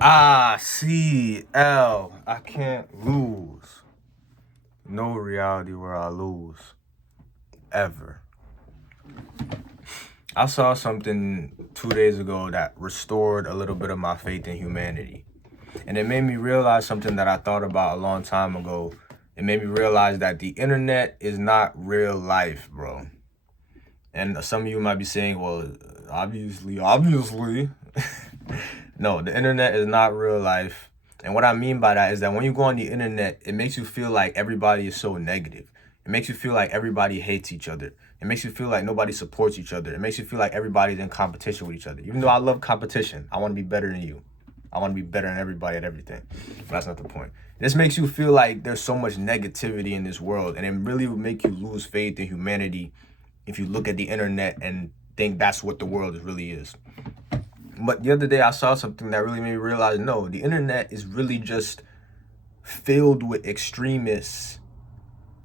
icLAAo. I can't lose. No reality where I lose. Ever. I saw something 2 days ago that restored a little bit of my faith in humanity. And it made me realize something that I thought about a long time ago. It made me realize that the internet is not real life, bro. And some of you might be saying, well, obviously. No, the internet is not real life. And what I mean by that is that when you go on the internet, it makes you feel like everybody is so negative. It makes you feel like everybody hates each other. It makes you feel like nobody supports each other. It makes you feel like everybody's in competition with each other. Even though I love competition, I want to be better than you. I want to be better than everybody at everything. But that's not the point. This makes you feel like there's so much negativity in this world. And it really would make you lose faith in humanity if you look at the internet and think that's what the world really is. But the other day I saw something that really made me realize, no, the internet is really just filled with extremists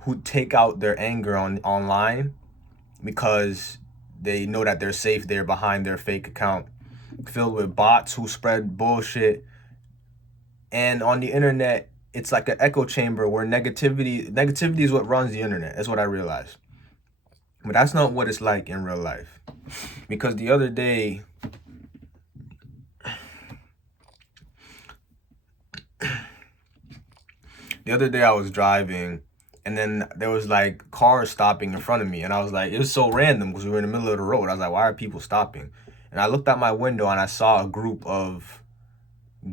who take out their anger online because they know that they're safe there behind their fake account, filled with bots who spread bullshit. And on the internet, it's like an echo chamber where negativity is what runs the internet. That's what I realized. But that's not what it's like in real life. Because the other day I was driving, and then there was like cars stopping in front of me, and I was like, it was so random because we were in the middle of the road. I was like, why are people stopping? And I looked out my window and I saw a group of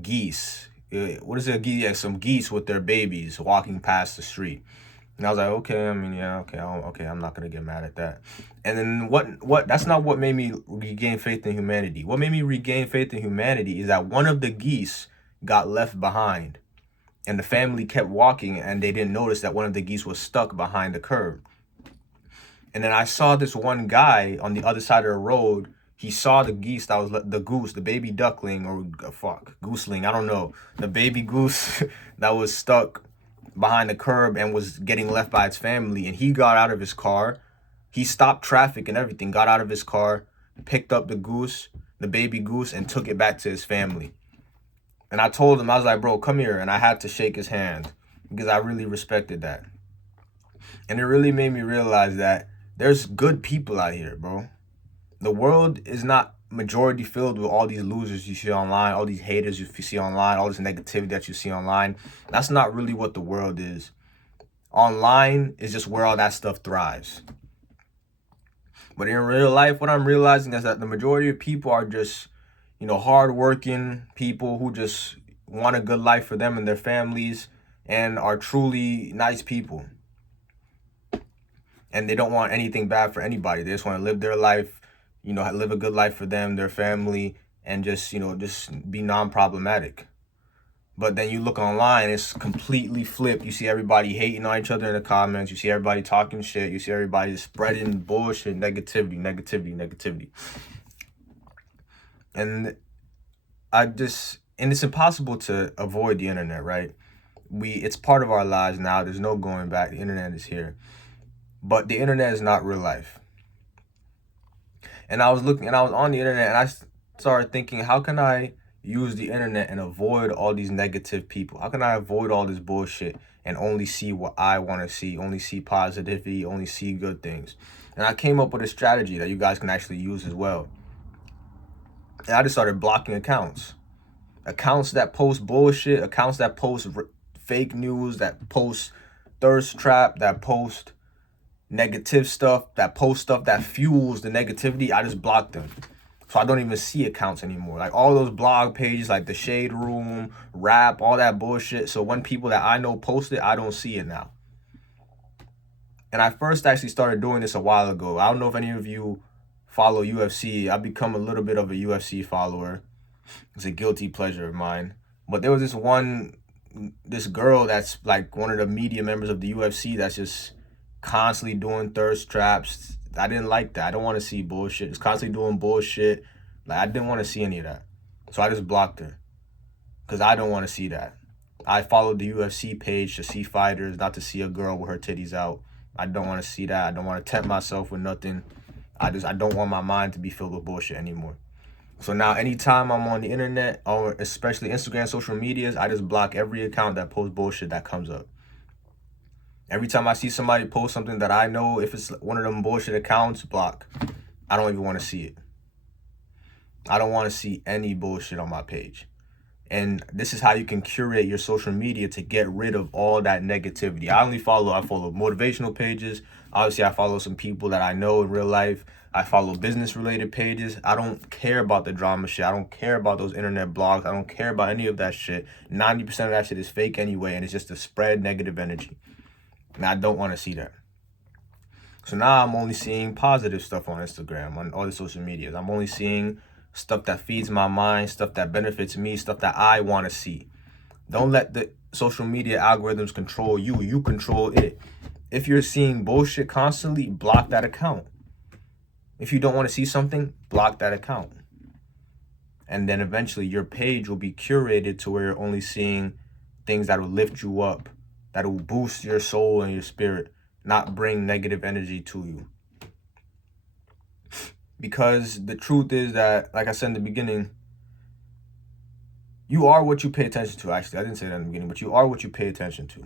geese. What is it? Yeah, some geese with their babies walking past the street. And I was like, okay, I mean, yeah, okay, I'm not gonna get mad at that. And then what? That's not what made me regain faith in humanity. What made me regain faith in humanity is that one of the geese got left behind, and the family kept walking, and they didn't notice that one of the geese was stuck behind the curb. And then I saw this one guy on the other side of the road. He saw the geese that was the goose, the baby duckling or gooseling, I don't know, the baby goose that was stuck behind the curb and was getting left by its family. And he got out of his car. He stopped traffic and everything, got out of his car, picked up the goose, the baby goose, and took it back to his family. And I told him, I was like, bro, come here. And I had to shake his hand because I really respected that. And it really made me realize that there's good people out here, bro. The world is not majority filled with all these losers you see online, all these haters you see online, all this negativity that you see online. That's not really what the world is. Online is just where all that stuff thrives. But in real life, what I'm realizing is that the majority of people are just, hardworking people who just want a good life for them and their families and are truly nice people. And they don't want anything bad for anybody. They just want to live their life, live a good life for them, their family, and just be non-problematic. But then you look online, it's completely flipped. You see everybody hating on each other in the comments. You see everybody talking shit. You see everybody spreading bullshit, negativity. And it's impossible to avoid the internet, right? It's part of our lives now. There's no going back. The internet is here. But the internet is not real life. And I was on the internet and I started thinking, how can I use the internet and avoid all these negative people? How can I avoid all this bullshit and only see what I want to see, only see positivity, only see good things? And I came up with a strategy that you guys can actually use as well. And I just started blocking accounts that post bullshit, accounts that post fake news, that post thirst trap, that post negative stuff, that post stuff that fuels the negativity. I just block them. So I don't even see accounts anymore. Like all those blog pages, like the Shade Room, Rap, all that bullshit. So when people that I know post it, I don't see it now. And I first actually started doing this a while ago. I don't know if any of you follow UFC. I've become a little bit of a UFC follower. It's a guilty pleasure of mine. But there was this girl that's like one of the media members of the UFC that's just constantly doing thirst traps. I didn't like that. I don't want to see bullshit. It's constantly doing bullshit. Like I didn't want to see any of that. So I just blocked her. Because I don't want to see that. I followed the UFC page to see fighters, not to see a girl with her titties out. I don't want to see that. I don't want to tempt myself with nothing. I don't want my mind to be filled with bullshit anymore. So now anytime I'm on the internet, or especially Instagram, social medias, I just block every account that posts bullshit that comes up. Every time I see somebody post something that I know, if it's one of them bullshit accounts, block. I don't even want to see it. I don't want to see any bullshit on my page. And this is how you can curate your social media to get rid of all that negativity. I follow motivational pages. Obviously, I follow some people that I know in real life. I follow business related pages. I don't care about the drama shit. I don't care about those internet blogs. I don't care about any of that shit. 90% of that shit is fake anyway, and it's just to spread negative energy. And I don't want to see that. So now I'm only seeing positive stuff on Instagram, on all the social medias. I'm only seeing stuff that feeds my mind, stuff that benefits me, stuff that I want to see. Don't let the social media algorithms control you. You control it. If you're seeing bullshit constantly, block that account. If you don't want to see something, block that account. And then eventually your page will be curated to where you're only seeing things that will lift you up, that will boost your soul and your spirit, not bring negative energy to you. Because the truth is that, like I said in the beginning, you are what you pay attention to. Actually, I didn't say that in the beginning, but you are what you pay attention to.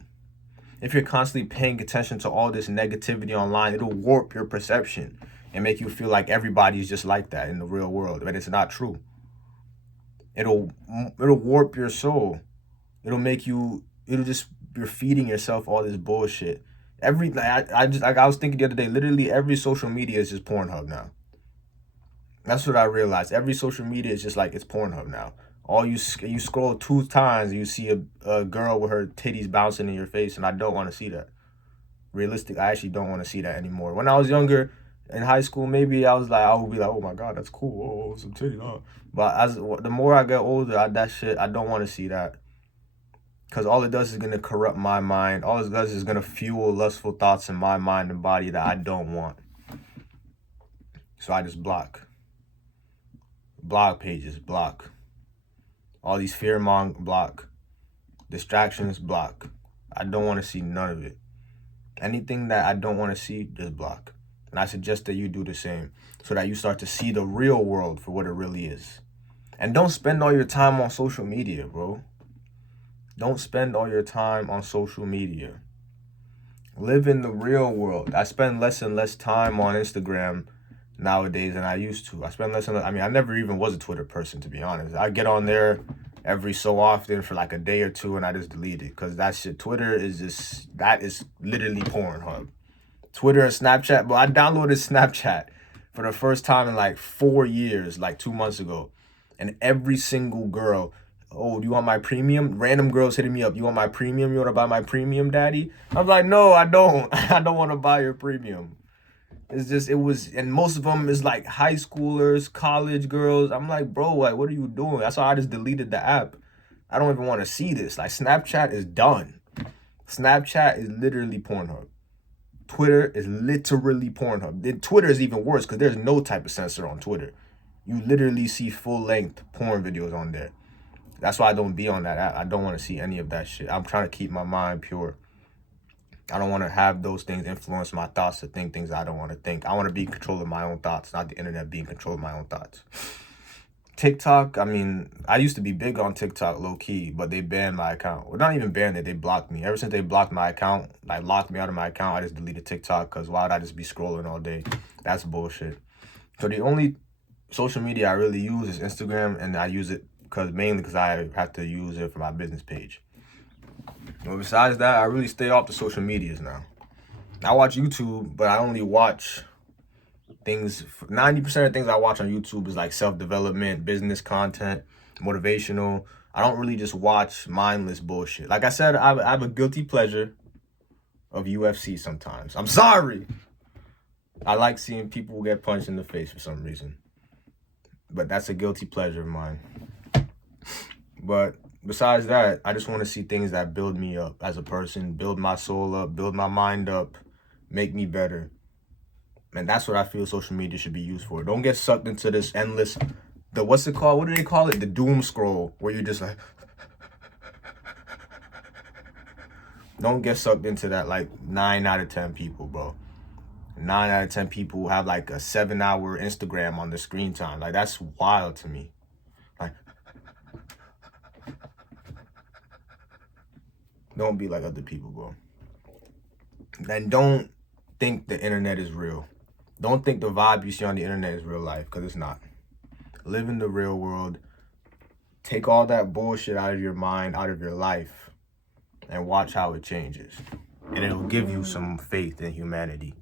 If you're constantly paying attention to all this negativity online, it'll warp your perception and make you feel like everybody is just like that in the real world, but it's not true. It'll warp your soul. It'll just, you're feeding yourself all this bullshit. I was thinking the other day, literally every social media is just Pornhub now. That's what I realized. Every social media is just like, it's Pornhub now. You scroll 2 times, you see a girl with her titties bouncing in your face, and I don't want to see that. Realistic, I actually don't want to see that anymore. When I was younger, in high school, maybe I would be like, oh my god, that's cool. Oh, some titties, huh? But the more I get older, I don't want to see that. Because all it does is going to corrupt my mind. All it does is going to fuel lustful thoughts in my mind and body that I don't want. So I just block. Blog pages, block. All these block. Distractions, block. I don't want to see none of it. Anything that I don't want to see, just block. And I suggest that you do the same, so that you start to see the real world for what it really is. And don't spend all your time on social media, bro. Don't spend all your time on social media. Live in the real world. I spend less and less time on Instagram nowadays than I used to. I never even was a Twitter person, to be honest. I get on there every so often for like a day or two, and I just delete it, because Twitter is literally Pornhub. Twitter and Snapchat, but I downloaded Snapchat for the first time in like 4 years, like 2 months ago. And every single girl, oh, do you want my premium? Random girls hitting me up. You want my premium? You want to buy my premium, daddy? I'm like, no, I don't. I don't want to buy your premium. And most of them is like high schoolers, college girls. I'm like, bro, like, what are you doing? That's why I just deleted the app. I don't even want to see this. Like, Snapchat is done. Snapchat is literally Pornhub. Twitter is literally Pornhub. Twitter is even worse, because there's no type of censor on Twitter. You literally see full-length porn videos on there. That's why I don't be on that app. I don't want to see any of that shit. I'm trying to keep my mind pure. I don't want to have those things influence my thoughts to think things I don't want to think. I want to be in control of my own thoughts, not the internet being in control of my own thoughts. TikTok, I used to be big on TikTok low-key, but they banned my account. Well, not even banned it, they blocked me. Ever since they blocked my account, like locked me out of my account, I just deleted TikTok, because why would I just be scrolling all day? That's bullshit. So the only social media I really use is Instagram, and I use it mainly because I have to use it for my business page. But besides that, I really stay off the social medias now. I watch YouTube, but I only watch things. 90% of things I watch on YouTube is like self-development, business content, motivational. I don't really just watch mindless bullshit. Like I said, I have a guilty pleasure of UFC sometimes. I'm sorry. I like seeing people get punched in the face for some reason. But that's a guilty pleasure of mine. But besides that, I just want to see things that build me up as a person, build my soul up, build my mind up, make me better. And that's what I feel social media should be used for. Don't get sucked into this endless, what's it called? What do they call it? The doom scroll, where you're just like, don't get sucked into that like 9 out of 10 people, bro. 9 out of 10 people have like a 7-hour Instagram on their screen time. Like, that's wild to me. Like, don't be like other people, bro. And don't think the internet is real. Don't think the vibe you see on the internet is real life, because it's not. Live in the real world. Take all that bullshit out of your mind, out of your life, and watch how it changes. And it'll give you some faith in humanity.